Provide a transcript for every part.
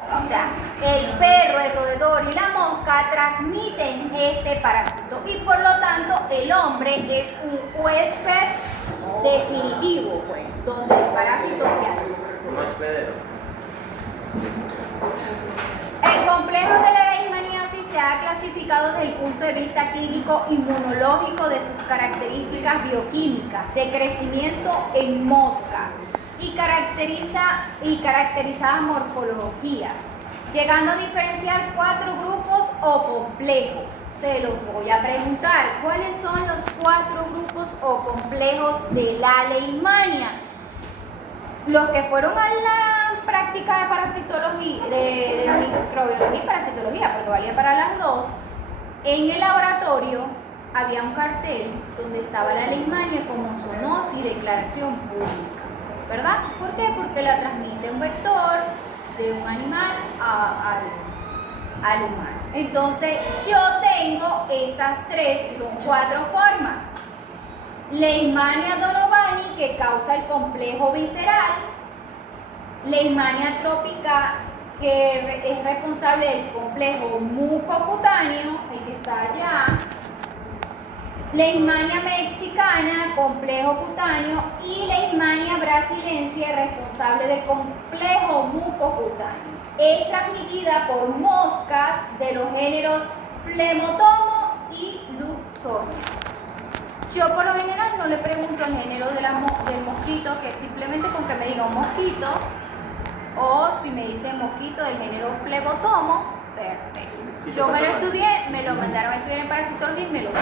O sea, el perro, el roedor y la mosca transmiten este parásito y por lo tanto el hombre es un huésped definitivo, pues, donde el parásito se aloja. Un hospedero. El complejo de la leishmaniasis se ha clasificado desde el punto de vista clínico inmunológico de sus características bioquímicas de crecimiento en moscas y caracterizadas morfología, llegando a diferenciar 4 grupos o complejos. Se los voy a preguntar, ¿cuáles son los 4 grupos o complejos de la leishmania? Los que fueron a la práctica de parasitología, de microbiología y parasitología, porque valía para las dos, en el laboratorio había un cartel donde estaba la leishmania como zoonosis y declaración pública, ¿verdad? ¿Por qué? Porque la transmite un vector de un animal al humano. Entonces, yo tengo estas 3, son 4 formas. Leishmania donovani, que causa el complejo visceral. Leishmania trópica, que es responsable del complejo mucocutáneo, el que está allá. Leishmania mexicana, complejo cutáneo. Y Leishmania brasilense, responsable del complejo mucocutáneo. Es transmitida por moscas de los géneros Phlebotomo y Lutzonia. Yo por lo general no le pregunto el género del mosquito, que simplemente con que me diga un mosquito, o si me dice mosquito del género Phlebotomo, perfecto. Yo me lo estudié, me lo mandaron a estudiar en parasitología y me lo sé.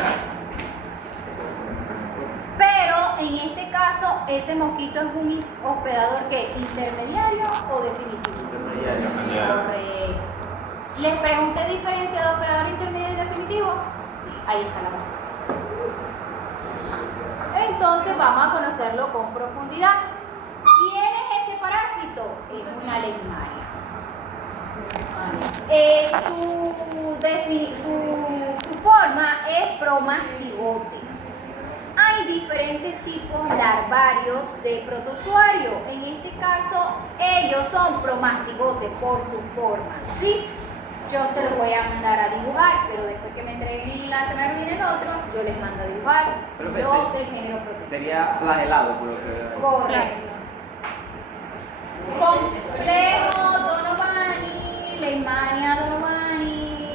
Pero en este caso, ese mosquito es un hospedador que intermediario o definitivo. Intermediario. Correcto. ¿Les pregunté diferencia de hospedador intermediario y definitivo? Sí, ahí está la mosca. Entonces vamos a conocerlo con profundidad. ¿Quién es ese parásito? Es una leishmania. Su forma es promastigote. Hay diferentes tipos larvarios de protozoario. En este caso, ellos son promastigotes por su forma. ¿Sí? Yo se los voy a mandar a dibujar, pero después que me entreguen la semana que viene el otro, yo les mando a dibujar los del género protozoario. Sería flagelado, por lo que. Correcto. Complejo donovani, Leishmania donovani.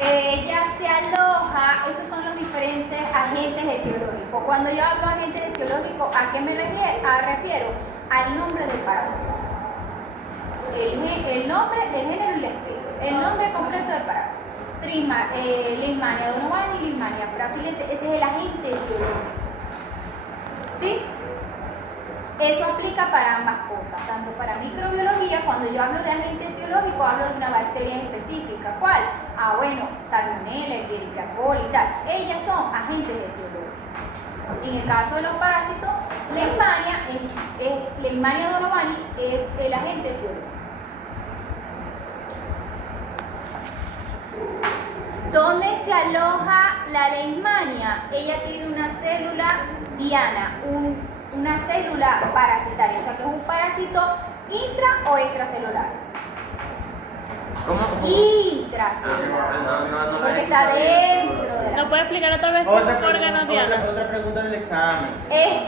Ella se aloja, estos son los diferentes agentes etiológicos. Cuando yo hablo de agentes etiológicos, ¿a qué me refiero? Al nombre del parásito. El nombre del género y la especie. El nombre completo del parásito. Leishmania donovani, Leishmania brasilense. Ese es el agente etiológico. ¿Sí? Eso aplica para ambas cosas, tanto para microbiología, cuando yo hablo de agente etiológico, hablo de una bacteria específica. ¿Cuál? Bueno, Salmonella, Escherichia coli y tal. Ellas son agentes etiológicos. En el caso de los parásitos, Leishmania donovani es el agente etiológico. ¿Dónde se aloja la leishmania? Ella tiene una célula diana, una célula parasitaria, o sea que es un parásito intra o extracelular. ¿Cómo? Intracelular. Porque está dentro de la. ¿No puede explicar otra vez qué es un órgano diana? Otra pregunta del examen. Es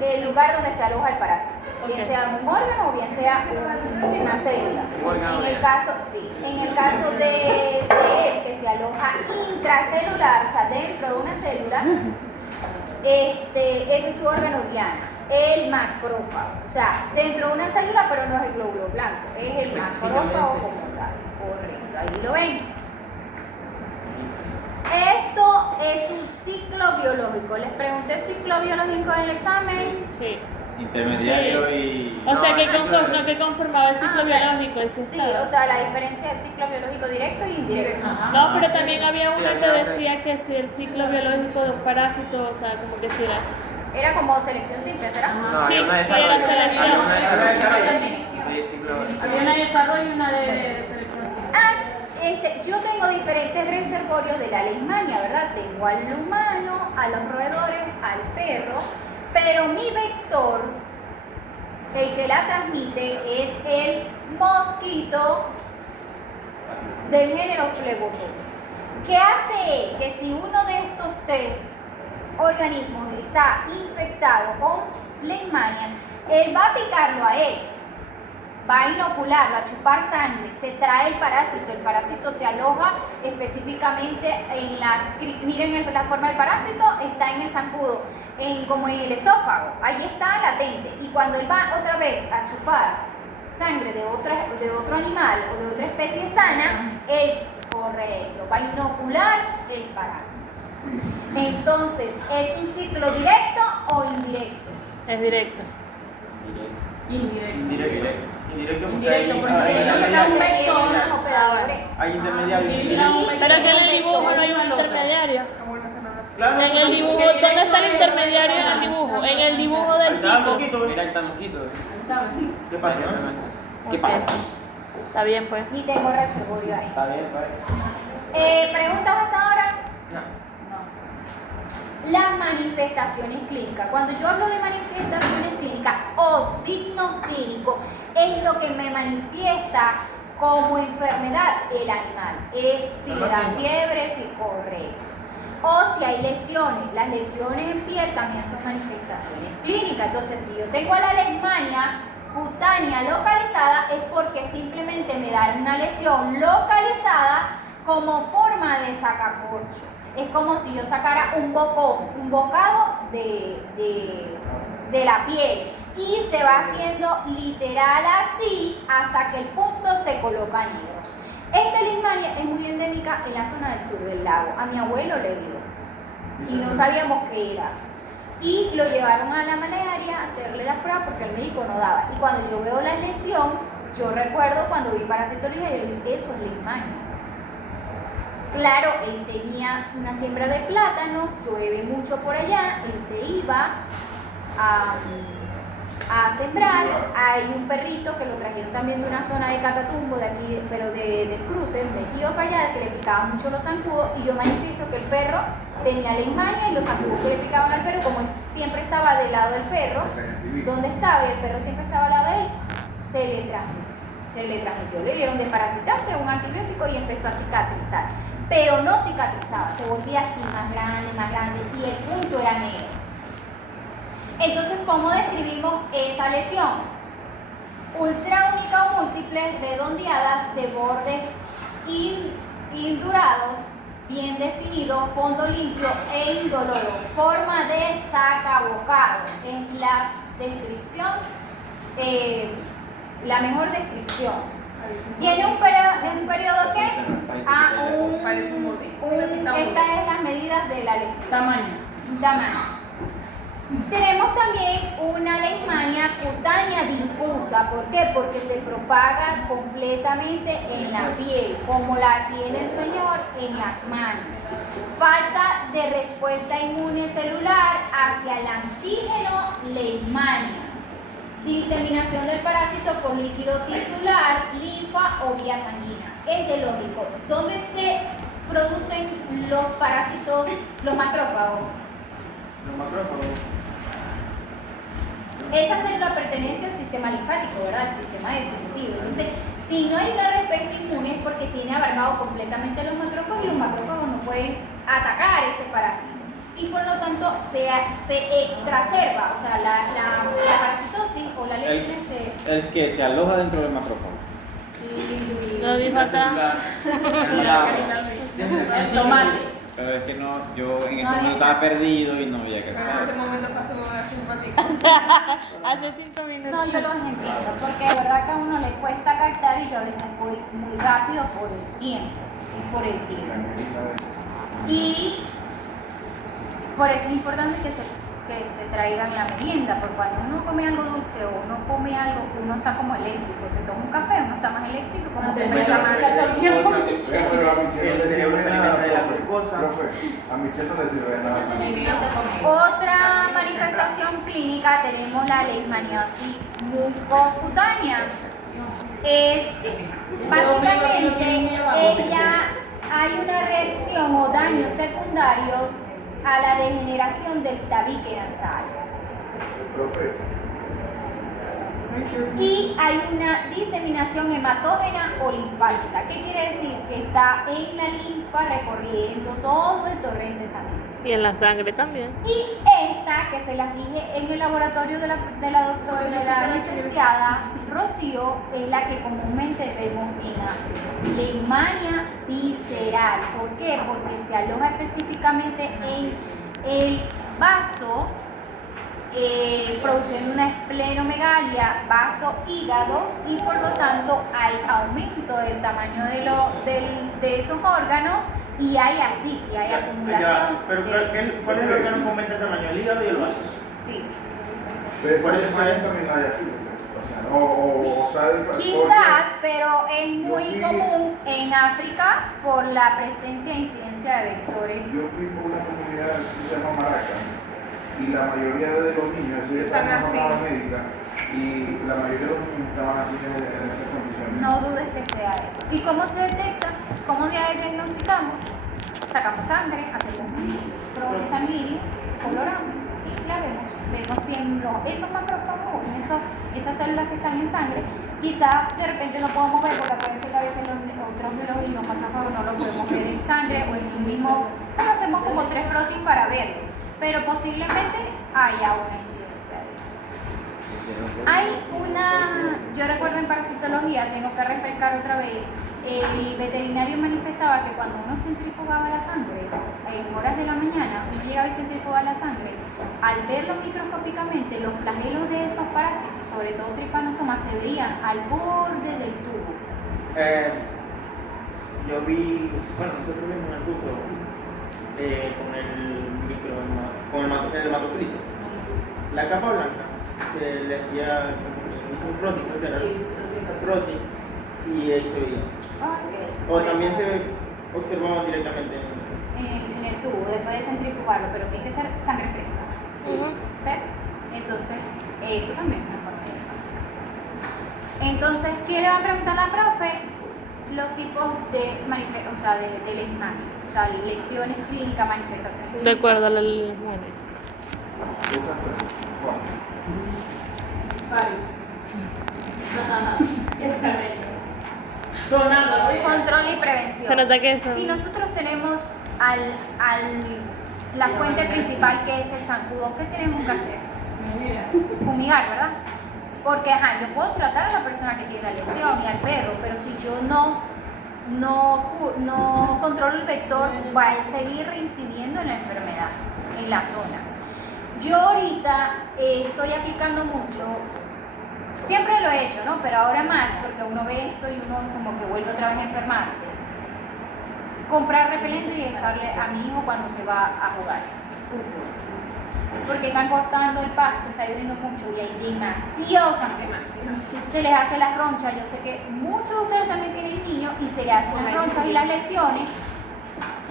el lugar donde se aloja el parásito. Bien sea un órgano o bien sea una célula. En el caso, sí, en el caso de él, que se aloja intracelular, o sea, dentro de una célula, ese es su órgano diana, el macrófago. O sea, dentro de una célula, pero no es el glóbulo blanco, es el macrófago como tal. Correcto, ahí lo ven. Esto es un ciclo biológico. Les pregunté ciclo biológico en el examen. Sí. Intermediario Sí. y. O sea, que conformaba el ciclo biológico. Ese Sí, estado. o sea, la diferencia del ciclo biológico directo e indirecto. No, pero también había Sí, una que había decía que si el ciclo biológico de un parásito, o sea, como que si era. Era como selección simple, ¿será? No, Sí, hay una de sí, era desarrollo. selección. Hay una de desarrollo. Sí, ciclo. Había una de desarrollo y una de selección. Yo tengo diferentes reservorios de la leishmania, ¿verdad? Tengo al humano, a los roedores, al perro, pero mi vector el que la transmite es el mosquito del género Phlebotomus. ¿Qué hace él? Que si uno de estos tres organismos está infectado con leishmania, él va a picarlo a él, va a inocularlo, a chupar sangre, se trae el parásito se aloja específicamente en las, miren la forma del parásito, está en el zancudo, como en el esófago, ahí está latente, y cuando él va otra vez a chupar sangre de otro animal o de otra especie sana, él, correcto, va a inocular el parásito. Entonces, ¿es un ciclo directo o indirecto? Es directo. Indirecto. Indirecto porque Indirecto, porque hay Hay intermediarios. Pero que en el dibujo no hay un intermediario. Claro. En el dibujo, ¿dónde está el intermediario en el dibujo? En el dibujo del Está chico. poquito. Mira, está mosquito. ¿Qué pasa? ¿Qué pasa? Está bien, pues. Y tengo reservorio ahí. Está bien, pues. ¿Preguntas hasta ahora? No. Las manifestaciones clínicas. Cuando yo hablo de manifestaciones clínicas o signos clínicos, es lo que me manifiesta como enfermedad el animal. Es si le da fiebre, si corre. O si hay lesiones. Las lesiones en piel también son manifestaciones clínicas. Entonces, si yo tengo la leishmania cutánea localizada, es porque simplemente me da una lesión localizada como forma de sacacorcho. Es como si yo sacara un bocado de la piel y se va haciendo literal así hasta que el punto se coloca negro. Esta leishmania es muy endémica en la zona del sur del lago. A mi abuelo le dio y no sabíamos qué era. Y lo llevaron a la malaria a hacerle las pruebas porque el médico no daba. Y cuando yo veo la lesión, yo recuerdo cuando vi parasitología, yo dije, eso es leishmania. Claro, él tenía una siembra de plátano, llueve mucho por allá, él se iba a sembrar. Hay un perrito que lo trajeron también de una zona de Catatumbo, de aquí, pero del cruce, metido para allá, que le picaban mucho los zancudos, y yo manifiesto que el perro tenía leishmania y los zancudos que le picaban al perro, como él siempre estaba del lado del perro, donde estaba, y el perro siempre estaba al lado de él, se le transmitió, le dieron desparasitante, un antibiótico y empezó a cicatrizar. Pero no cicatrizaba, se volvía así más grande y el punto era negro. Entonces, ¿cómo describimos esa lesión? Úlcera única o múltiple, redondeada, de bordes indurados, bien definido, fondo limpio e indoloro, forma de sacabocado. Es la descripción, la mejor descripción. ¿Tiene un periodo qué? Estas es las medidas de la lesión. Tamaño. Tenemos también una leishmania cutánea difusa. ¿Por qué? Porque se propaga completamente en la piel, como la tiene el señor en las manos. Falta de respuesta inmune celular hacia el antígeno leishmania. Diseminación del parásito por líquido tisular, linfa o vía sanguínea. Es de lógico. ¿Dónde se producen los parásitos, los macrófagos? Los macrófagos. Esa célula pertenece al sistema linfático, ¿verdad? Al sistema defensivo. Entonces, si no hay una respuesta inmune es porque tiene abarcado completamente los macrófagos y los macrófagos no pueden atacar ese parásito. Y por lo tanto se exacerba, o sea, la parasitosis o la lesión Es que se aloja dentro del macrófago. Sí. Lo dijo acá. El tomate. Pero es que no, yo en ese momento estaba perdido y no veía que estaba. Hace 5 minutos. No, yo los entiendo, porque de verdad que a uno le cuesta captar y yo a veces voy muy rápido por el tiempo. Y por eso es importante que se traigan la merienda, porque cuando uno come algo dulce o uno come algo, uno está como eléctrico, se toma un café, uno está más eléctrico, como que me está más El cerebro se alimenta de la glucosa. A Michelle no le sirve de nada. Otra manifestación clínica tenemos la leishmaniasis mucocutánea. Es básicamente hay una reacción o daños secundarios a la degeneración del tabique nasal. Y hay una diseminación hematógena o linfática. ¿Qué quiere decir? Que está en la linfa recorriendo todo el torrente sanguíneo. Y en la sangre también. Y esta, que se las dije en el laboratorio de la licenciada Rocío, es la que comúnmente vemos en África. Leishmania visceral. ¿Por qué? Porque se aloja específicamente en el vaso, produciendo una esplenomegalia, vaso, hígado, y por lo tanto hay aumento del tamaño de esos órganos y hay asitia, hay acumulación. Pero ¿cuál es lo que nos comenta el tamaño? ¿El hígado y el vaso? Sí. Pero esa también la hay aquí. O sea, o está de Quizás, pero es muy común en África por la presencia e incidencia de vectores. Yo fui por una comunidad que se llama Maraca y la mayoría de los niños, eso ya está en una jornada médica, y la mayoría de los niños estaban así en esas condiciones. No dudes que sea eso. ¿Y cómo se detecta? ¿Cómo diagnosticamos? Sacamos sangre, hacemos un frote sanguíneo, coloramos y la vemos. Vemos si en esos macrófagos, en esas células que están en sangre, quizás de repente no podemos ver, porque acuérdense que a veces los neutrófilos y los macrófagos no los podemos ver en sangre o en un mismo, hacemos como 3 frotings para verlo, pero posiblemente haya una incidencia de eso. Hay yo recuerdo en parasitología, tengo que refrescar otra vez, el veterinario manifestaba que cuando uno centrifugaba la sangre, en horas de la mañana, uno llegaba y centrifugaba la sangre, al verlo microscópicamente, los flagelos de esos parásitos, sobre todo tripanosomas, se veían al borde del tubo. Yo vi, bueno, nosotros vimos el curso con el hematocrito. La capa blanca se le hacía un frotting, creo que era. Frotting, y ahí se veía. Okay. O también se observaba directamente en el tubo, después de centrifugarlo, pero tiene que ser sangre fresca. ¿Ves? Entonces, eso también es una forma de. Entonces, ¿qué le va a preguntar a la profe? Los tipos de leishmania, o sea, lesiones clínicas, manifestaciones. De acuerdo a la leishmania. Exacto. Control y prevención. Se nota que eso. Si nosotros tenemos la fuente principal, que es el zancudo, ¿qué tenemos que hacer? Fumigar, ¿verdad? Porque yo puedo tratar a la persona que tiene la lesión y al perro, pero si yo no controlo el vector, va a seguir reincidiendo en la enfermedad, en la zona. Yo ahorita estoy aplicando mucho, siempre lo he hecho, ¿no? Pero ahora más, porque uno ve esto y uno como que vuelve otra vez a enfermarse. Comprar repelente y echarle a mi hijo cuando se va a jugar fútbol. Porque están cortando el pasto, está lloviendo mucho y hay demasiado sangre. Se les hace las ronchas. Yo sé que muchos de ustedes también tienen niños y se les hacen las ronchas y las lesiones.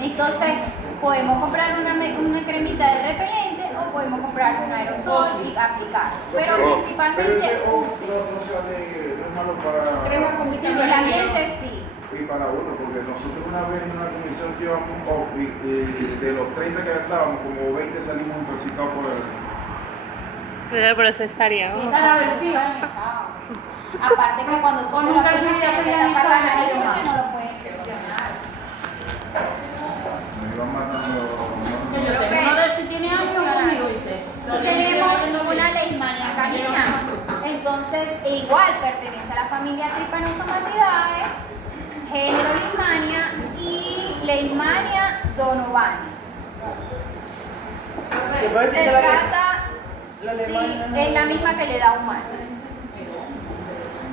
Entonces, podemos comprar una cremita de repelente o podemos comprar un aerosol y aplicar. Pero principalmente. Pero ese no es malo para el ambiente, sí. Y para uno, porque nosotros una vez en una comisión llevamos un off y de los 30 que estábamos, como 20 salimos intoxicados por el. Primero por cesárea, ¿no? Aparte que cuando Con tú un la calcio persona ya se se le le han tapa la echado nariz, la porque no lo puedes seccionar. Nos iban matando. No sé si tiene años conmigo, ¿viste? Tenemos una leishmania canina, entonces igual pertenece a la familia Trypanosomatidae, género Leishmania y Leishmania donovani. Se trata, sí, es la misma que le da a humano.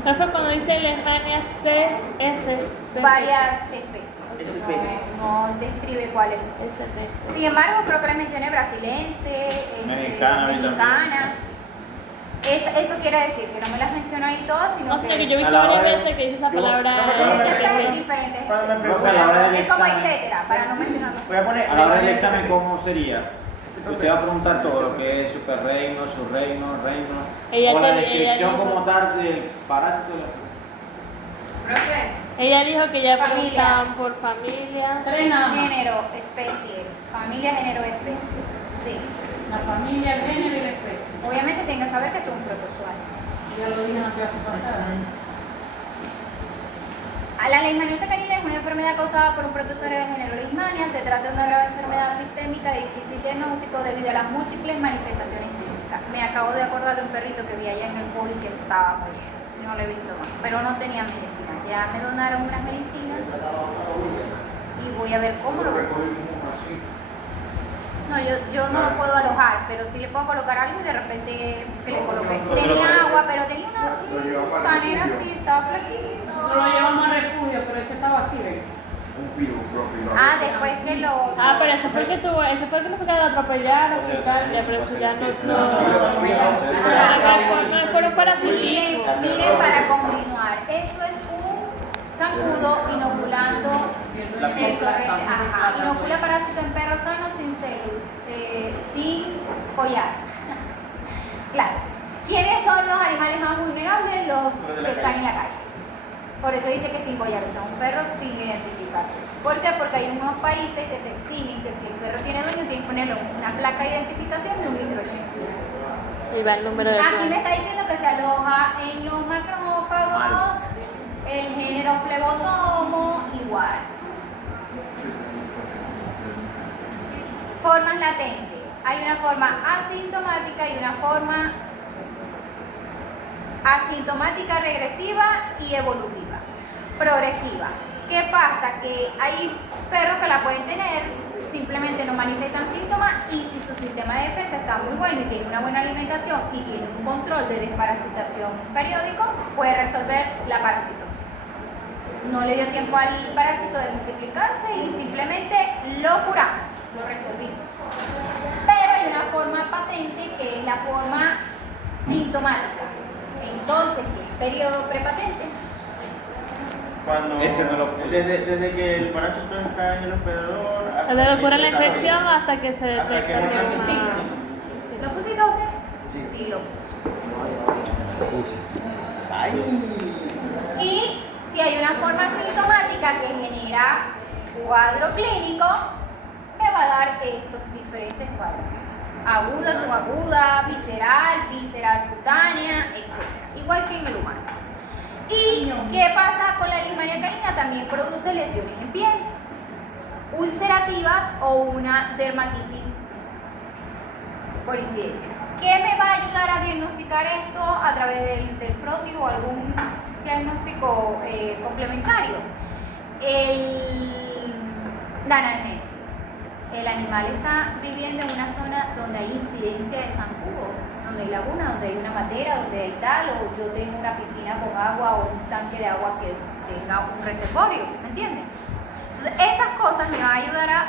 Profe, cuando dice leishmania CS, Varias especies. SP. No describe cuáles son. ST. Sin embargo, creo que les mencioné brasilense, Mexicana, mexicanas. Eso quiere decir que no me las menciono ahí todas, sino No sé, que que yo he A visto la hora varias de- veces que dice esa yo- palabra. es diferentes. Cuando me especies. Profe, a la hora del Es como examen, etcétera, para no mencionarlo. Voy a poner. a la hora del examen, ¿cómo sería? Usted va a preguntar todo lo que es superreino, subreino, reino, Ella o la te- descripción ella dijo- como tal del parásito de la. Ella dijo que ya Familia. preguntaban por familia. 3 nada más. Género, especie. Familia, género, especie. Sí. La familia, el género y la especie. Obviamente tienen que saber que esto es un protozoario. Ya lo dije en la clase pasada. La leishmaniose canina es una enfermedad causada por un protozoario del género Leishmania. Se trata de una grave enfermedad sistémica de difícil diagnóstico debido a las múltiples manifestaciones clínicas. Me acabo de acordar de un perrito que vi allá en el poli que estaba muriendo. Si no lo he visto más, pero no tenía medicina. Ya me donaron unas medicinas y voy a ver cómo lo recogimos así. No, yo no lo puedo alojar, pero sí le puedo colocar algo y de repente que le coloqué. Tenía agua, pero tenía una sanera así, estaba flaquita. Nosotros lo llevamos a refugio, pero ese estaba así, ¿ves? Un piro, un profe. Después que lo... Pero ese fue el que tuvo, ese fue el que nos quedó atropellaron y tal, ya, pero eso ya no es por un parasitismo. Miren, para continuar, esto es un zancudo inoculando el torrente, inocula parásito en perros sanos sin collar. Claro. ¿Quiénes son los animales más vulnerables? Los que están en la calle. Por eso dice que sin collar, o sea, un perro sin identificación. ¿Por qué? Porque hay unos países que te exigen que si el perro tiene dueño, tienes que ponerle una placa de identificación de un microchip. Y va el número de Aquí me está diciendo que se aloja en los macrófagos, el género Flebotomo, igual. Formas latentes. Hay una forma asintomática y una forma asintomática regresiva y evolutiva. Progresiva. ¿Qué pasa? Que hay perros que la pueden tener, simplemente no manifiestan síntomas y si su sistema de defensa está muy bueno y tiene una buena alimentación y tiene un control de desparasitación periódico, puede resolver la parasitosis. No le dio tiempo al parásito de multiplicarse y simplemente lo curamos, lo resolvimos. Pero hay una forma patente que es la forma sintomática. Entonces, ¿qué periodo prepatente? Cuando, Ese no lo- desde que el parásito está en el hospedador hasta Desde que que ocurre se la desarrolla. infección hasta que se Hasta que detecta. se Sí. ¿Lo pusiste, José? Sí. Sí, lo puso. ¡Ay! Y si hay una forma sintomática que genera cuadro clínico, me va a dar estos diferentes cuadros. Aguda, subaguda, visceral cutánea, etc. Igual que en el humano. ¿Y qué pasa con la leishmania canina? También produce lesiones en piel, ulcerativas o una dermatitis por incidencia. ¿Qué me va a ayudar a diagnosticar esto a través del frotis o algún diagnóstico complementario? La anamnesis. El animal está viviendo en una zona donde hay incidencia de zancudo, donde hay laguna, donde hay una matera, donde hay tal, o yo tengo una piscina con agua o un tanque de agua que tenga un reservorio, ¿me entiendes? Entonces, esas cosas me van a ayudar a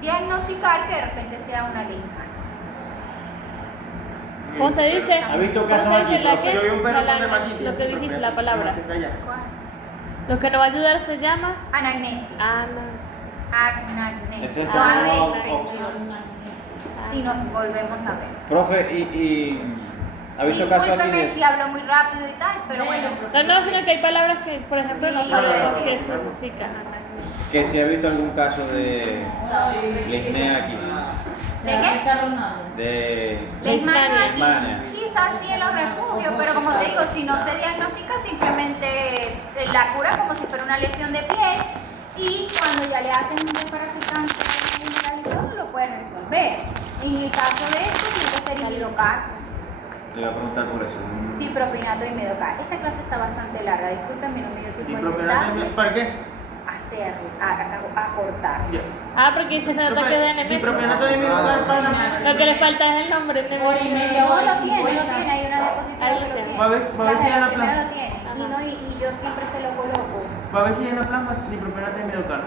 diagnosticar que de repente sea una leishmania. ¿Cómo se dice? ¿Ha visto ¿Cómo casos se aquí, dice la profe? qué? Yo vi un perro La- con dermatitis. Lo que dijiste, la palabra. No te callas. ¿Cuál? Lo que nos va a ayudar se llama Anamnesis. Ese es Anamnesis. como Ah, de un- infección. Si nos volvemos a ver. Profe, ¿ha visto casos aquí Discúlpeme de... si hablo muy rápido y tal, pero bueno. No, sino que hay palabras que, por ejemplo, Sí, no sabemos sí. qué significan. que si ha visto algún caso de leishmania aquí? ¿De qué? De... Leishmania aquí, Leishmania. quizás sí en los refugios, pero como te digo, si no se diagnostica, simplemente la cura como si fuera una lesión de piel y cuando ya le hacen un desparasitante generalizado lo puedes resolver. En el caso de esto, tiene que ser imidocar, Le voy a preguntar por eso. dipropinato y imidocar. Esta clase está bastante larga, discúlpenme, no me dio tiempo de ¿Dipropinato sentarme para qué? a cortar. Ya. Porque dice ese ataque de enemigos. Dipropinato de imidocar para... Lo que le falta es el nombre. Hora y media, No, hora lo y tiene, 50. hay una diapositiva Ahí que lo está. tiene. Va a ver si ya la primera plan- lo tiene. Y yo siempre se lo coloco. Para ver si en la planta dipropinato de imidocar.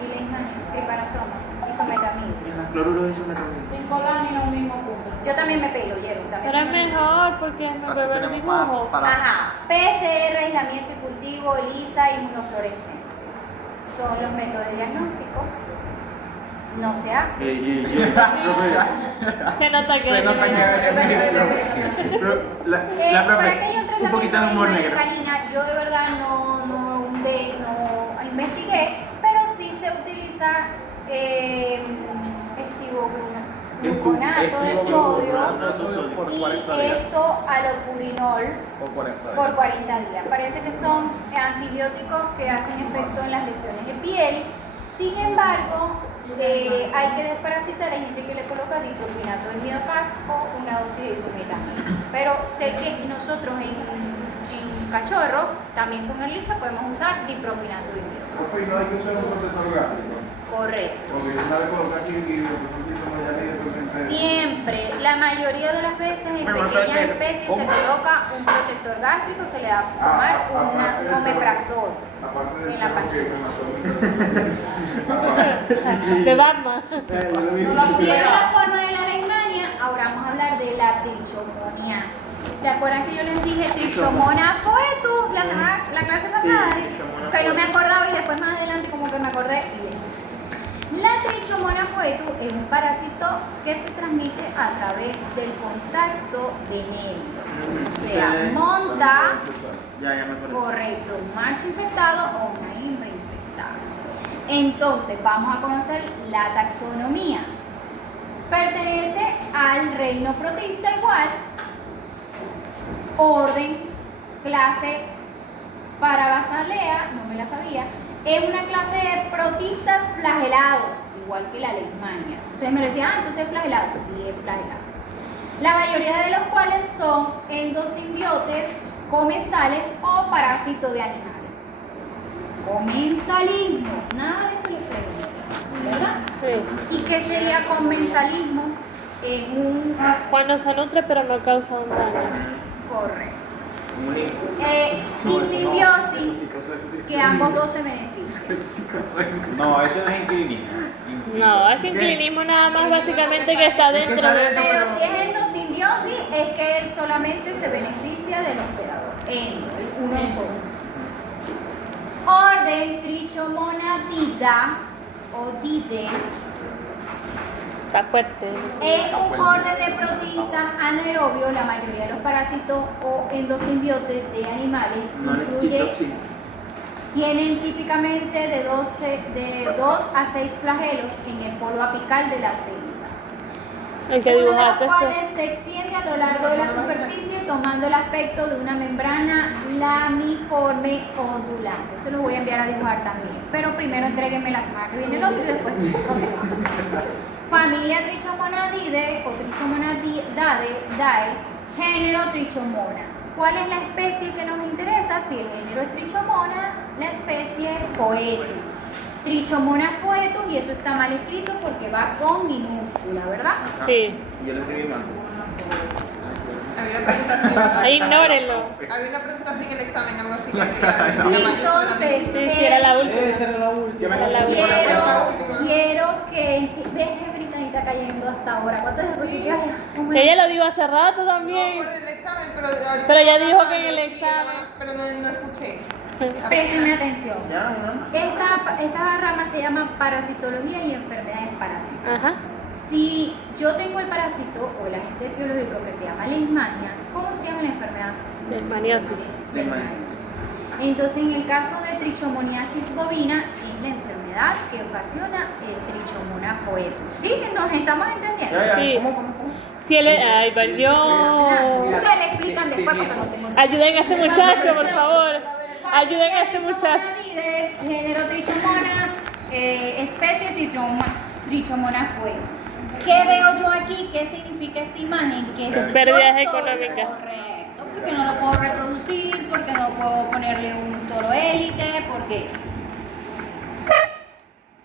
Y leishmania, tripanosoma, isometamina. Cloruro de isometamina. 5 láminas, un mismo punto. Yo también me pelo, hierro. Pero es mejor porque es mejor ver el dibujo. Ajá. PCR, aislamiento y cultivo, ELISA, inmunofluorescencia. Son los métodos de diagnóstico. No se hace. Se nota que. La Por profe, aquello entre un poquito de humor negro. canina, yo de verdad no investigué, pero sí se utiliza estivogluna. gluconato de sodio por y 40 días. esto alopurinol Por 40 días. por 40 días. Parece que son antibióticos que hacen efecto en las lesiones de piel. Sin embargo, hay que desparasitar. Hay gente que le coloca diclofenaco de midocac o una dosis de isometamina. Pero sé que nosotros en cachorro, también con el licho, podemos usar dipropinato de midocac. Profe, no hay que usar un protector gástrico. Correcto. Porque una vez coloca así y después un título ya y de repente. Siempre, la mayoría de las veces en pequeñas especies se coloca un protector gástrico, se le da a tomar un omeprazol. Aparte del en la perro que pancha. De Batman. Vieron la forma de la leishmania, ahora vamos a hablar de la trichomoniasis. ¿Se acuerdan que yo les dije trichomona foetus la clase pasada? Sí, trichomona Que no me foetus. acordaba y después más adelante como que me acordé y les dije. La trichomona foetus es un parásito que se transmite a través del contacto venéreo. O sea, monta, Ya me acuerdo. correcto, un macho infectado o una hembra infectada. Entonces, vamos a conocer la taxonomía. Pertenece al reino protista igual, orden, clase Parabasalea, no me la sabía, es una clase de protistas flagelados, igual que la leishmania. Ustedes me decían, entonces es flagelado. Sí, es flagelado. La mayoría de los cuales son endosimbiotes, comensales o parásitos de animales. Comensalismo, nada de eso les pregunto, ¿verdad? Sí. ¿Y qué sería comensalismo? Es un Cuando se nutre pero no causa un daño. correcto. Comunismo. Y simbiosis, que ambos dos se benefician. No, eso no es inclinismo. No, es que inclinismo nada más básicamente que está dentro de... Pero si es endosimbiosis, es que él solamente se beneficia del hospedador. Uno solo. Orden Trichomonadida o Dide Está fuerte. es un orden de protistas anaerobios. La mayoría de los parásitos o endosimbiotes de animales No necesito incluye- oxígeno. tienen típicamente de 2 a 6 flagelos en el polo apical de la célula. El que Uno de los dibujaste cuales esto. se extiende a lo largo de la superficie tomando el aspecto de una membrana lamiforme ondulante. Eso lo voy a enviar a dibujar también. Pero primero entréguenme la semana que viene el otro y después continuamos. Familia Trichomonadidae o Trichomonadidae, género Trichomona. ¿Cuál es la especie que nos interesa? Si el género es Trichomona, la especie es Foetus. Trichomona foetus, y eso está mal escrito porque va con minúscula, ¿verdad? Sí. Yo lo escribí mal. Había una pregunta así, ¿verdad? Ahí ignórenlo. Había una pregunta así en el examen, algo así que decía, Entonces, Sí, sí, era la última. Esa era la última. Era la última. quiero que ves que Britanita cayendo hasta ahora. ¿Cuántas diapositivas ya? Ella lo dijo hace rato No, también. por el examen, pero ahorita Pero ella estaba dijo que hablando, en el sí, examen. pero no escuché. Presten atención. Ya, ¿no? Esta rama se llama parasitología y enfermedades parásitas. Ajá. Si yo tengo el parásito o el agente etiológico que se llama leishmania, ¿cómo se llama la enfermedad? Leishmaniosis. Leishmaniasis. Entonces, en el caso de trichomoniasis bovina, es la enfermedad que ocasiona el trichomona foetus. ¿Sí? ¿Nos estamos entendiendo? Ya, Sí. ¿Cómo? Si él es... Ay, perdió. Ustedes le explican después porque no tengo tiempo. Ayuden a ese muchacho, por favor. Ayuden a ese muchacho. Trichomonadide, género trichomona, especie trichomona foetus. ¿Qué veo yo aquí? ¿Qué significa esta imagen? Que si Pérdidas yo estoy- económicas. Correcto, porque no lo puedo reproducir, porque no puedo ponerle un toro élite, porque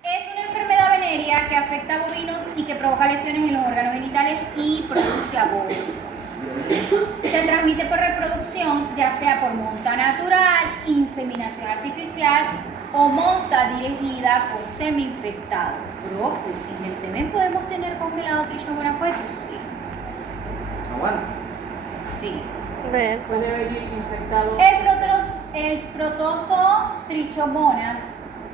es una enfermedad venérea que afecta a bovinos y que provoca lesiones en los órganos genitales y produce aborto. Se transmite por reproducción, ya sea por monta natural, inseminación artificial o monta dirigida con semen infectado. Profe, ¿en el semen podemos tener congelado Trichomona foetus? Sí. Aguanta. Sí. Ve. Puede venir infectado. El protozo trichomonas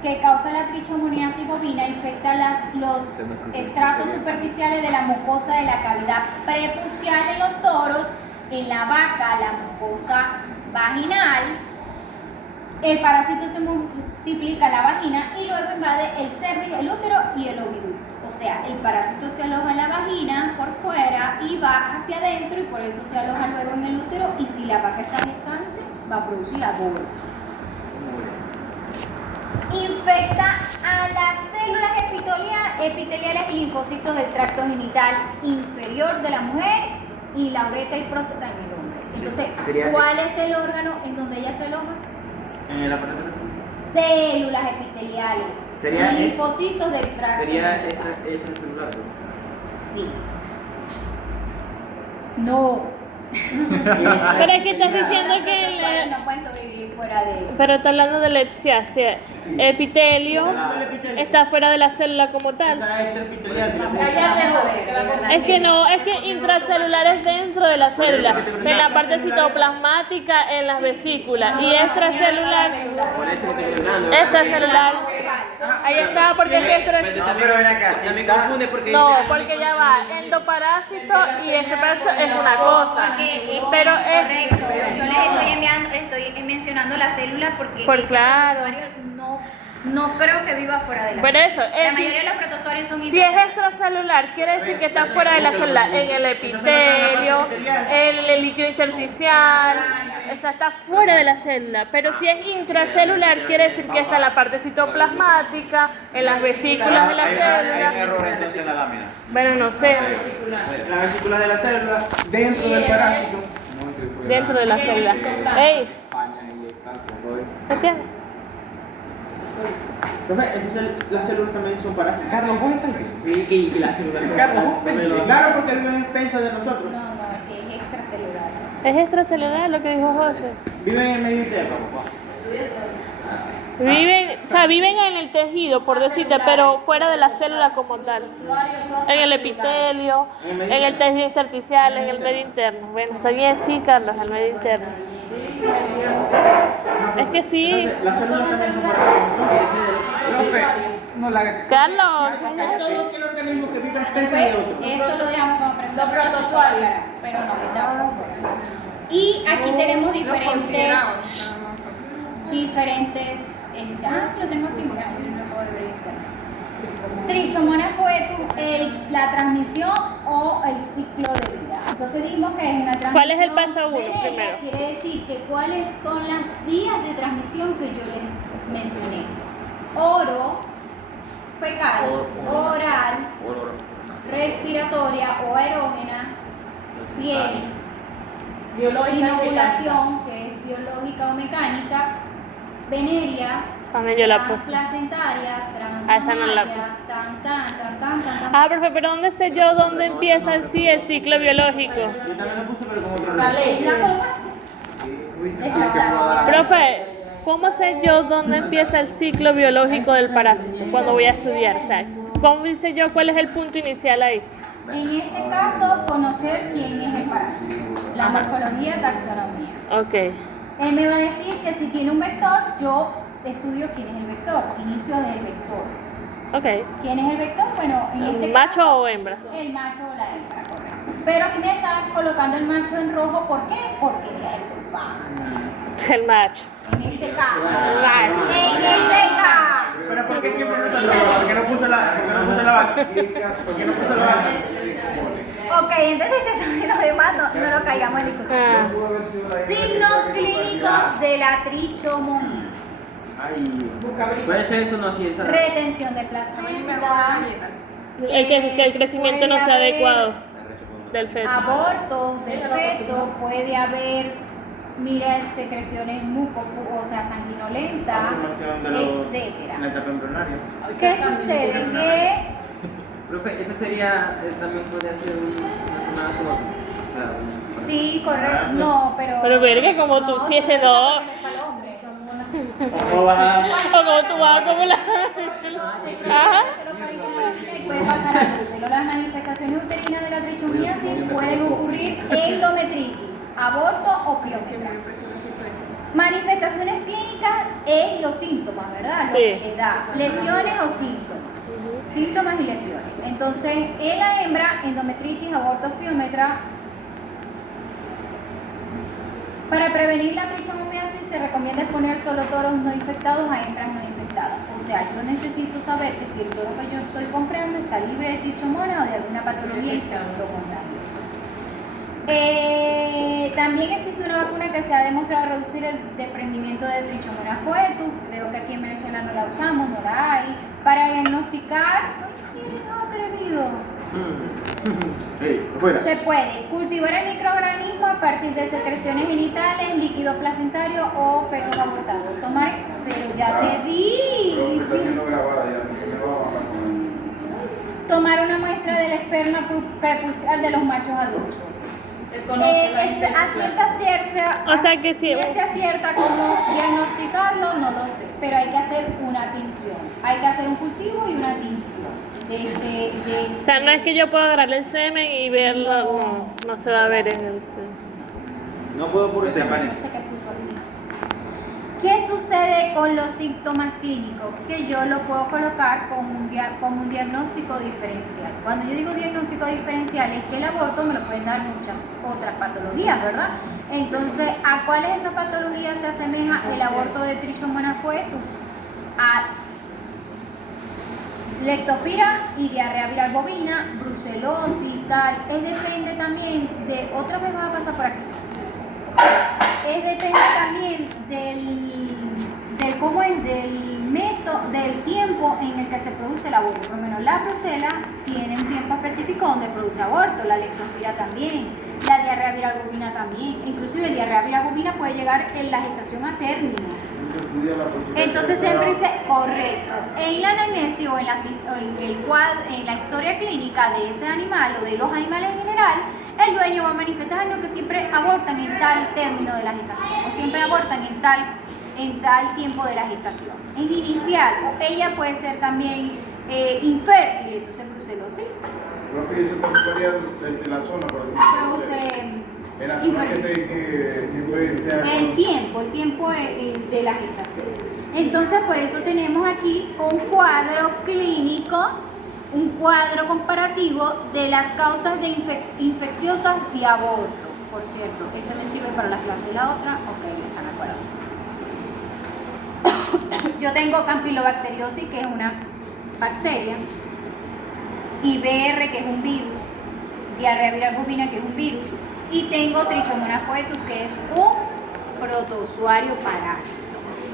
que causa la trichomoniasis bovina infecta los estratos superficiales de la mucosa de la cavidad prepucial en los toros, en la vaca la mucosa vaginal. El parásito se multiplica en la vagina y luego invade el cervix, el útero y el oviducto. O O sea, el parásito se aloja en la vagina por fuera y va hacia adentro y por eso se aloja luego en el útero y si la vaca está gestante va a producir aborto. Infecta a las células epiteliales y linfocitos del tracto genital inferior de la mujer y la uretra y próstata en el hombre. Entonces, ¿cuál es el órgano en donde ella se aloja? En el aparato. Células epiteliales. Sería linfocitos del tracto Sería genital. extracelular. Sí. No. Pero es que estás diciendo Los que protozoarios no pueden sobrevivir fuera de. pero está hablando del epitelio, está fuera de la célula como tal. Es que no, es que intracelular es dentro de la célula, en la parte citoplasmática, en las vesículas, y extracelular, Por eso que estoy hablando. extracelular. Ahí está, porque es que Pero pero ven acá, si también está- confunde porque no, dice porque ya va, endoparásito y extraparásito es una cosa, Porque es pero correcto. Yo les estoy mencionando las células porque Por este claro. protozoario no creo que viva fuera de la Por célula. eso, La mayoría de los protozoarios son si es intracelulares. extracelular, quiere decir que está fuera de la célula, en el epitelio, en el líquido intersticial, o sea, está fuera de la célula. Pero si es intracelular, quiere decir que está en la parte citoplasmática, en las vesículas de la Hay un célula. error entonces en la lámina. Bueno, no sé, La vesícula de la célula, dentro del parásito. dentro de la célula. ¡Ey! ¿Entiendes? Profe, entonces las células también son parásitos. Carlos, ¿vos estás bien? Y las células son parásitos. Claro, porque viven en expensas de nosotros. No, es extracelular. Es extracelular lo que dijo José. Viven en el medio interno. Viven, o sea, viven en el tejido, por decirte, pero fuera de la célula como tal. En el epitelio, en el tejido intersticial, en el medio interno. Bueno, está bien, sí, Carlos, el medio interno. Es que sí. Entonces, las células también son parásitos. Profe, no la haga. Carlos, Todo el organismo que vive en expensas de otro. Eso lo dejamos como pregunta. Los protozoarios. Pero no, está por fuera. Y aquí tenemos diferentes lo tengo aquí, mira, yo no puedo ver esto. Trichomonas foetus, la transmisión o el ciclo de vida. Entonces dijimos que es una transmisión. ¿Cuál es el paso uno venérea, primero? Quiere decir que cuáles son las vías de transmisión que yo les mencioné. Oro, fecal, oral, respiratoria o aerógena, piel, inoculación, que es biológica o mecánica, venérea, Bueno, yo la puse. transplacentaria, Ah, esa no la transmamaria, tan. Ah, profe, pero ¿dónde sé yo dónde empieza en sí el ciclo biológico? Yo también lo puse, pero como otro ¿La nombre. colocaste? Profe, ¿cómo sé yo dónde empieza el ciclo biológico del parásito cuando voy a estudiar? O sea, ¿cómo sé yo cuál es el punto inicial ahí? En este caso, conocer quién es el parásito, la morfología, taxonomía. Ok. Él me va a decir que si tiene un vector, yo estudio quién es el vector, inicio desde el vector. Ok. ¿Quién es el vector? Bueno, en este ¿Macho caso, o hembra? el macho o la hembra, correcto. Pero aquí me está colocando el macho en rojo, ¿por qué? Porque él es el culpable. El macho. En este caso. Macho. En este caso. Pero ¿por qué siempre no está rojo? ¿Por qué no puso la vaca? ¿Por qué no puso la vaca? Ok, entonces los demás no lo caigamos en discusión. Ah. Signos clínicos de la trichomonas. Puede ser eso, no, si esa. Retención de placenta, Que el crecimiento no sea adecuado del feto. abortos del feto, puede haber, mira, secreciones o sea, sanguinolentas, Formación de los- etcétera. en la etapa embrionaria. ¿Qué sucede? Que Profe, esa sería, también podría ser una enfermedad zoonótica. O sea, sí, correcto, no, Pero verga, como tú, si ese no. O vas a... O como tú vas como la. Ajá. Y puede pasar al útero. Las manifestaciones uterinas de la trichomiasis pueden ocurrir endometritis, aborto o piometra. Manifestaciones clínicas es los síntomas, ¿verdad? Lo Sí. que le da. Lesiones o síntomas. Síntomas y lesiones. Entonces, en la hembra, endometritis, abortos, piometra. Para prevenir la trichomomiasis se recomienda exponer solo toros no infectados a hembras no infectadas. abultada. O sea, yo necesito saber que si todo lo que yo estoy comprando está libre de trichomona o de alguna patología infectocontagiosa. También existe una vacuna que se ha demostrado reducir el desprendimiento de Trichomonas foetus. Creo que aquí en Venezuela no la usamos, no la hay. Para diagnosticar, ¡ay, sí, eres atrevido! Se puede cultivar el microorganismo a partir de secreciones genitales, líquido placentario o fetos abortados. Tomar, pero ya te vi. Está siendo grabada ya, no se me va a bajar con él. Tomar una muestra del esperma precursal de los machos adultos. O sea que sí. Ciencia cierta cómo diagnosticarlo, no lo sé, pero hay que hacer una tinción. Hay que hacer un cultivo y una tinción. O sea, no es que yo pueda agarrar el semen y verlo, no se va a ver en el semen. No puedo por ese No sé qué puso aquí. ¿Qué sucede con los síntomas clínicos? Que yo lo puedo colocar como un diagnóstico diferencial. Cuando yo digo diagnóstico diferencial es que el aborto me lo pueden dar muchas otras patologías, ¿verdad? Entonces, ¿a cuáles de esas patologías se asemeja el aborto de Trichomonas foetus? A leptospira y diarrea viral bovina, brucelosis, tal. Depende también de, otra vez vas a pasar por aquí. Depende también del método, del tiempo en el que se produce el aborto. Por lo menos la brucela tiene un tiempo específico donde produce aborto, la leptospira también, la diarrea viral bovina también. Inclusive la diarrea viral bovina puede llegar en la gestación a término. Entonces siempre dice correcto. En la anamnesis o en la historia clínica de ese animal o de los animales en general, el dueño va manifestando que siempre abortan en tal término de la gestación o siempre abortan en tal tiempo de la gestación. En inicial, o ella puede ser también infértil, entonces brucelosis. Profe, eso sería de la zona, por decirlo. Produce En la zona que siempre sea... el tiempo de la gestación. Entonces, por eso tenemos aquí un cuadro clínico, un cuadro comparativo de las causas de infecciosas de aborto. Por cierto, este me sirve para la clase y la otra. Ok, les han acordado. Yo tengo campilobacteriosis, que es una bacteria, IBR, que es un virus, diarrea viral bovina, que es un virus, y tengo Trichomonas foetus, que es un protozoorio parásito.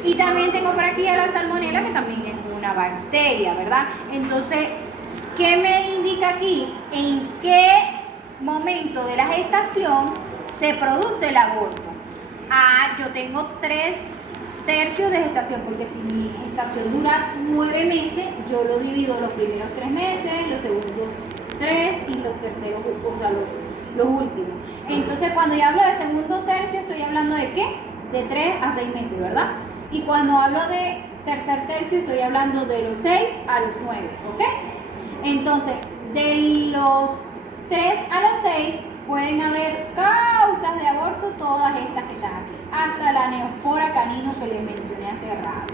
Y también tengo por aquí a la salmonela, que también es una bacteria, ¿verdad? Entonces, ¿qué me indica aquí? ¿En qué momento de la gestación se produce el aborto? Yo tengo 3/3 de gestación, porque si mi gestación dura 9 meses, yo lo divido los primeros 3 meses, los segundos 3 y los terceros, o sea, los últimos. Entonces, cuando yo hablo de segundo tercio, estoy hablando de ¿qué? De 3 a 6 meses, ¿verdad? Y cuando hablo de tercer tercio, estoy hablando de los 6 a los 9, ¿ok? Entonces, de los 3 a los 6 pueden haber causas de aborto, todas estas que están aquí, hasta la neospora canino que les mencioné hace rato.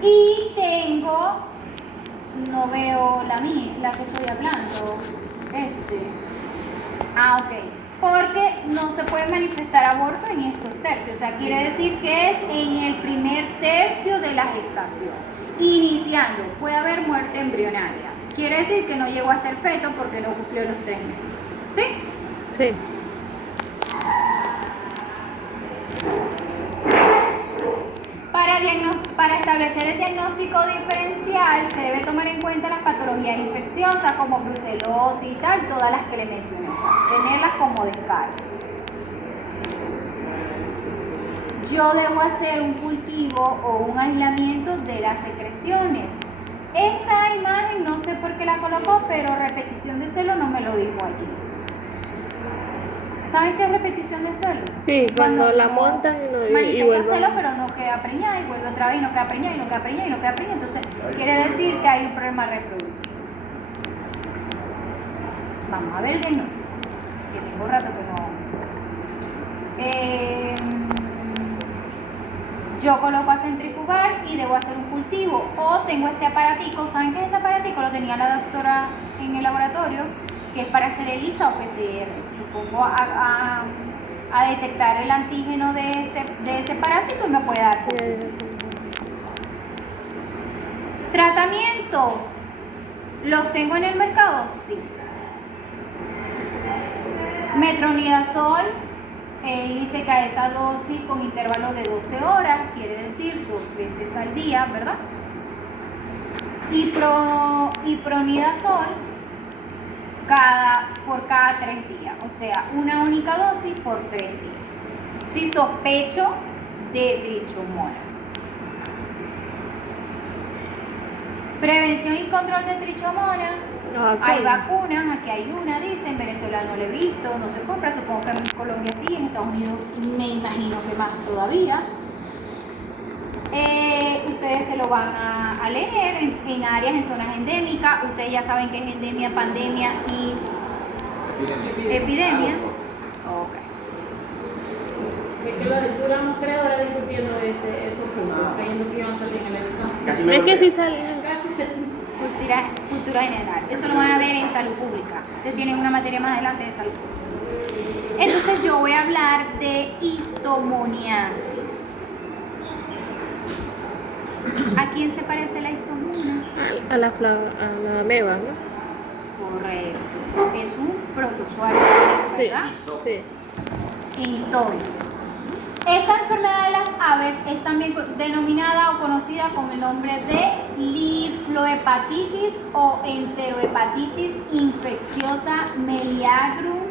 Y tengo, no veo la mía, la que estoy hablando, ok, porque no se puede manifestar aborto en estos tercios, o sea, quiere decir que es en el primer tercio de la gestación, iniciando, puede haber muerte embrionaria, quiere decir que no llegó a ser feto porque no cumplió los 3 meses, ¿sí? Sí. Para establecer el diagnóstico diferencial se debe tomar en cuenta las patologías infecciosas como brucelosis y tal, todas las que le mencioné, o sea, tenerlas como descargo. Yo debo hacer un cultivo o un aislamiento de las secreciones. Esta imagen no sé por qué la colocó, pero repetición de celo no me lo dijo allí. ¿Saben qué es repetición de celo? Sí, cuando la montan y manifiesta vuelven. celo, pero no queda preñada y vuelve otra vez y no queda preñada y no queda preñada y no queda preñada. Entonces, quiere decir que hay un problema reproductivo. Vamos a ver el diagnóstico, que tengo rato que no. Yo coloco a centrifugar y debo hacer un cultivo. O tengo este aparatico. ¿Saben qué es este aparatico? Lo tenía la doctora en el laboratorio, que es para hacer ELISA o PCR. Lo pongo a a detectar el antígeno de ese parásito y me puede dar positivo. Tratamiento. ¿Los tengo en el mercado? Sí. Metronidazol, él dice que a esa dosis con intervalos de 12 horas, quiere decir 2 veces al día, ¿verdad? Y pronidazol por cada 3 días, o sea, una única dosis por 3 días. Si sospecho de trichomonas. Prevención y control de trichomonas. Hay vacunas, aquí hay una, dice, en Venezuela no la he visto, no se compra, supongo que en Colombia sí, en Estados Unidos me imagino que más todavía. Ustedes se lo van a leer en áreas, en zonas endémicas. Ustedes ya saben que es endemia, pandemia y epidemia. Ok. Es que la lectura no creo ahora discutiendo esos puntos, creyendo que iban a salir en el examen. Casi me Es lo que creo. sí sale. Casi se... Cultura general. Eso lo van a ver en salud pública. Ustedes tienen una materia más adelante de salud pública. Entonces yo voy a hablar de histomoniasis. ¿A quién se parece la histomona? A la ameba, ¿no? Correcto. Es un protozoario, Sí, ¿verdad? sí. Entonces, esta enfermedad de las aves es también denominada o conocida con el nombre de linfohepatitis o enterohepatitis infecciosa meliagrium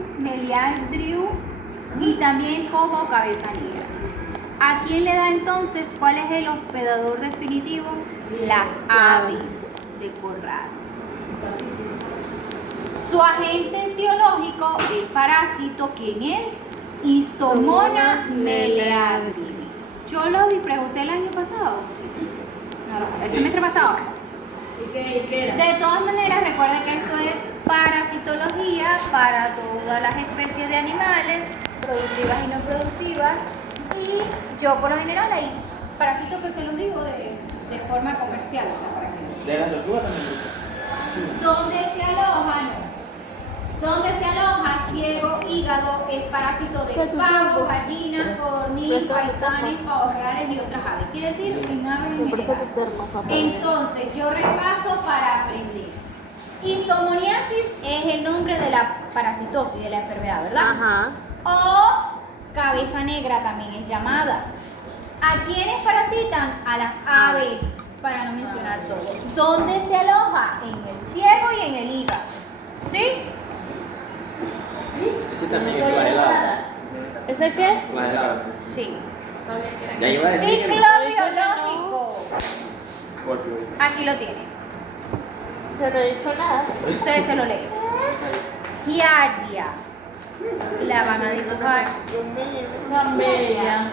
y también como cabeza negra. ¿A quién le da entonces? ¿Cuál es el hospedador definitivo? Las aves de corral. Su agente etiológico, el parásito, ¿quién es? Histomona meleagrinis. Yo lo pregunté el año pasado. No, el semestre pasado. ¿Y qué era? De todas maneras, recuerden que esto es parasitología para todas las especies de animales, productivas y no productivas. Y yo por lo general hay parásitos que se los digo de forma comercial, o sea, por ejemplo. De las tortugas también. ¿Dónde se alojan? ¿Dónde se aloja? Ciego, hígado, es parásito de pavo, gallinas, codorniz, faisanes, pavos reales y otras aves. Quiere decir en aves en general. Entonces, yo repaso para aprender. Histomoniasis es el nombre de la parasitosis, de la enfermedad, ¿verdad? Ajá. O cabeza negra también es llamada. ¿A quiénes parasitan? A las aves, para no mencionar todo. ¿Dónde se aloja? En el ciego y en el hígado. ¿Sí? Ese también es flagelado. ¿Ese qué? Flagelado. Sí. Ya iba a decir Ciclo que biológico. Aquí lo tienen. Yo no he dicho nada. Ustedes se lo leen. Giardia. La van a dibujar. Tan bella.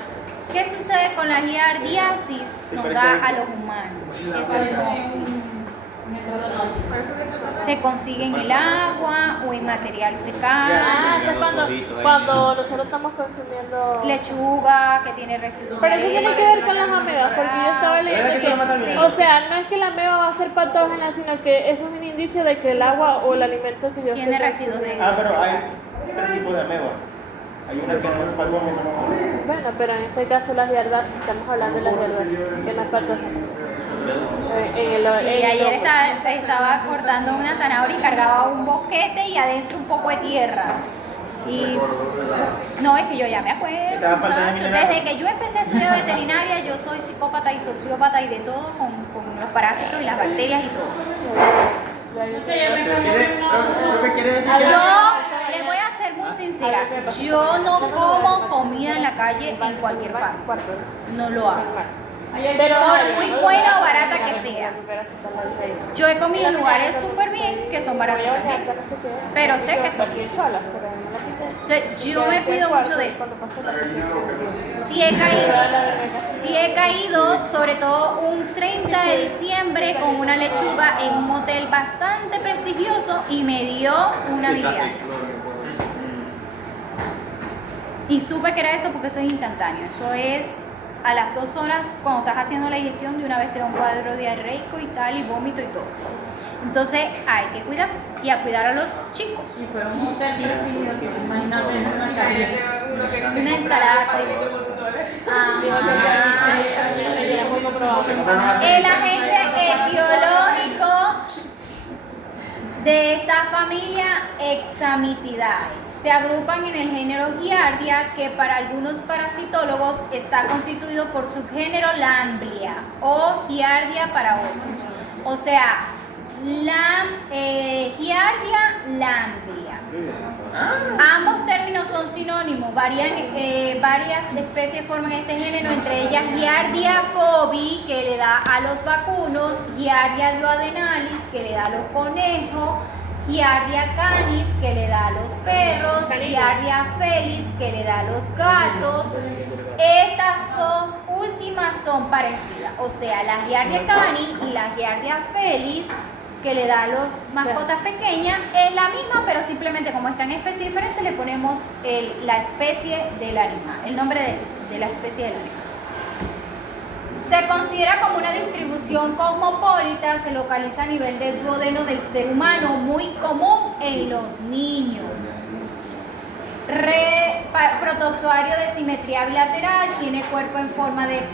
¿Qué sucede con la giardiasis? Nos da a los humanos. Eso no se consigue en el agua o en material fecal. Ah, eso es cuando nosotros estamos consumiendo. Lechuga que tiene residuos. Pero eso tiene que ver con las amebas, porque yo estaba leyendo que, o sea, no es que la ameba va a ser patógena, sino que eso es un indicio de que el agua o el alimento que yo Tiene estoy residuos de Ah, pero hay 3 tipos de ameba. Hay una que no es patógena. Bueno, pero en este caso las yardas, estamos hablando de las yardas, que no es patógena. Sí, ayer estaba cortando una zanahoria y cargaba un boquete y adentro un poco de tierra. Y no, es que yo ya me acuerdo, muchacho. Desde que yo empecé a estudiar veterinaria, yo soy psicópata y sociópata y de todo con los parásitos y las bacterias y todo. No sé, ya me Lo que quiere decir que Yo les voy a ser muy sincera, yo no como comida en la calle en cualquier parte. No lo hago. Por muy buena o barata que sea. Yo he comido en lugares súper bien, que son baratos también, pero sé que son bien. O sea, yo me cuido mucho de eso. Sí he caído, sobre todo un 30 de diciembre con una lechuga en un motel bastante prestigioso y me dio una biliasis. Y supe que era eso porque eso es instantáneo, eso es a las 2 horas, cuando estás haciendo la digestión, de una vez te da un cuadro diarreico y tal, y vómito y todo. Entonces hay que cuidarse y a cuidar a los chicos. Y fue un hotel prestigioso, imagínate en una calle. Una ensalada así. El agente etiológico de esta familia Hexamitidae se agrupan en el género Giardia, que para algunos parasitólogos está constituido por subgénero Lamblia o Giardia para otros. O sea, Giardia Lamblia. Ambos términos son sinónimos. Varias especies forman este género, entre ellas Giardia fobi, que le da a los vacunos, Giardia duodenalis, que le da a los conejos, Giardia canis, que le da a los perros, Giardia felis, que le da a los gatos. Estas dos últimas son parecidas, o sea, la Giardia canis y la Giardia felis, que le da a los mascotas pequeñas, es la misma, pero simplemente como están en especies diferentes le ponemos la especie del animal, el nombre de la especie del animal. Se considera como una distribución cosmopolita, se localiza a nivel del duodeno del ser humano, muy común en los niños. Protozoario de simetría bilateral, tiene cuerpo en forma de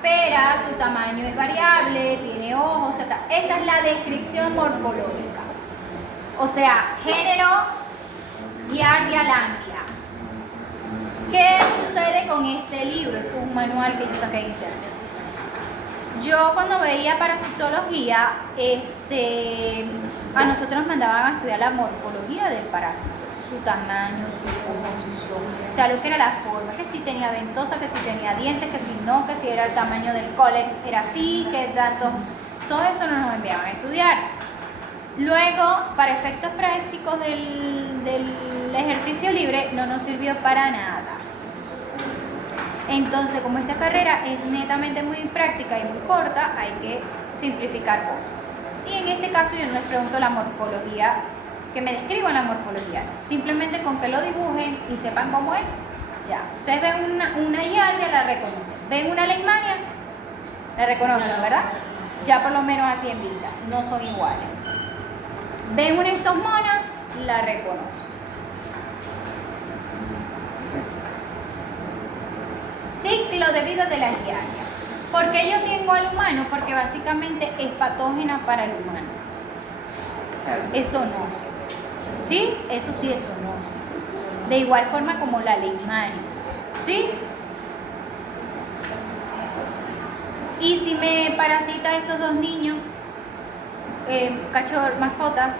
pera, su tamaño es variable, tiene ojos, Esta es la descripción morfológica. O sea, género Giardia lamblia. ¿Qué sucede con este libro? Es un manual que yo saqué de internet. Yo cuando veía parasitología, a nosotros nos mandaban a estudiar la morfología del parásito, su tamaño, su composición, o sea, lo que era la forma, que si tenía ventosa, que si tenía dientes, que si no, que si era el tamaño del cólex, era así, que datos, todo eso no nos enviaban a estudiar. Luego, para efectos prácticos del ejercicio libre, no nos sirvió para nada. Entonces, como esta carrera es netamente muy práctica y muy corta, hay que simplificar cosas. Y en este caso yo no les pregunto la morfología, que me describan la morfología, no. Simplemente con que lo dibujen y sepan cómo es, ya. Ustedes ven una Giardia, la reconocen. Ven una Leishmania, la reconocen, ¿verdad? Ya por lo menos así en vista, no son iguales. Ven una Stosmona, la reconocen. Ciclo de vida de la Giardia. ¿Por qué yo tengo al humano? Porque básicamente es patógena para el humano. Es zoonoso. ¿Sí? Eso sí es zoonoso. De igual forma como la Leishmania. ¿Sí? Y si me parasita estos dos niños, mascotas,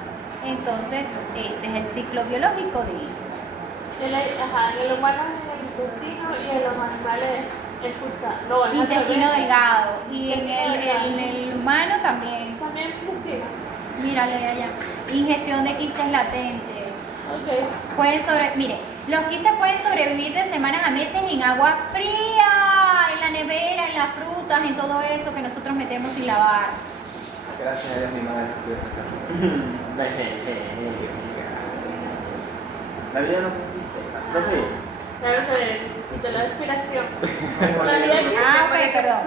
entonces este es el ciclo biológico de ellos. El humano es el intestino y en los animales el cutáneo. Intestino delgado. Y en el humano también. También intestino. Mírale allá. Ingestión de quistes latentes. Ok. Mire, los quistes pueden sobrevivir de semanas a meses en agua fría, en la nevera, en las frutas, en todo eso que nosotros metemos sin lavar. Gracias a Dios mi madre La vida no consiste. Profe, Claro que de la respiración. Ok, perdón.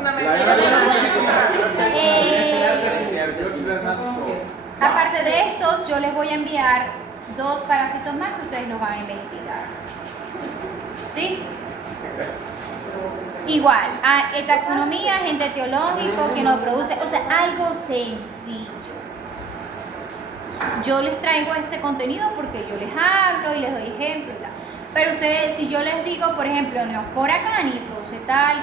Aparte de estos, yo les voy a enviar 2 parásitos más que ustedes los van a investigar. ¿Sí? Igual, taxonomía, agente etiológico, que nos produce, o sea, algo sencillo. Yo les traigo este contenido porque yo les hablo y les doy ejemplos. Pero ustedes, si yo les digo, por ejemplo, Neospora cani produce tal.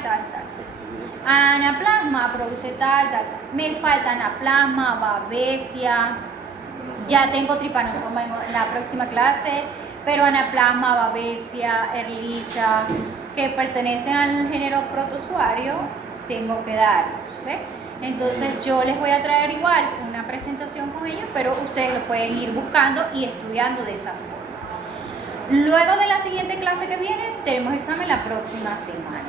Anaplasma produce tal. Me falta anaplasma, babesia. Ya tengo tripanosoma en la próxima clase, pero anaplasma, babesia, ehrlichia, que pertenecen al género protozoario, tengo que darlos, ¿ves? Entonces yo les voy a traer igual una presentación con ellos, pero ustedes lo pueden ir buscando y estudiando de esa forma. Luego de la siguiente clase que viene, tenemos examen la próxima semana.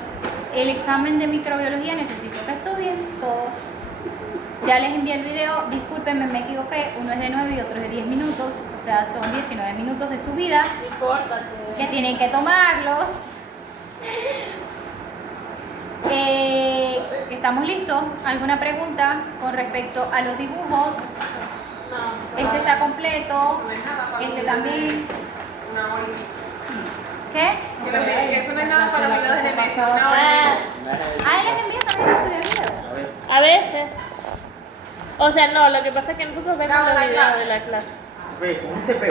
El examen de microbiología necesito que estudien todos. Ya les envié el video, discúlpenme, me equivoqué, uno es de 9 y otro es de 10 minutos, o sea, son 19 minutos de su vida No importa que tienen que tomarlos. ¿Estamos listos? ¿Alguna pregunta con respecto a los dibujos? No. Este está completo, este también. ¿Qué? Que eso no es nada para los videos de Nemesio, una Ah, hora. Ah, ella envía también estudiar video. A ver, a veces. O sea, no, lo que pasa es que nosotros vemos No, los la videos clase. de la clase. pues, un CPU.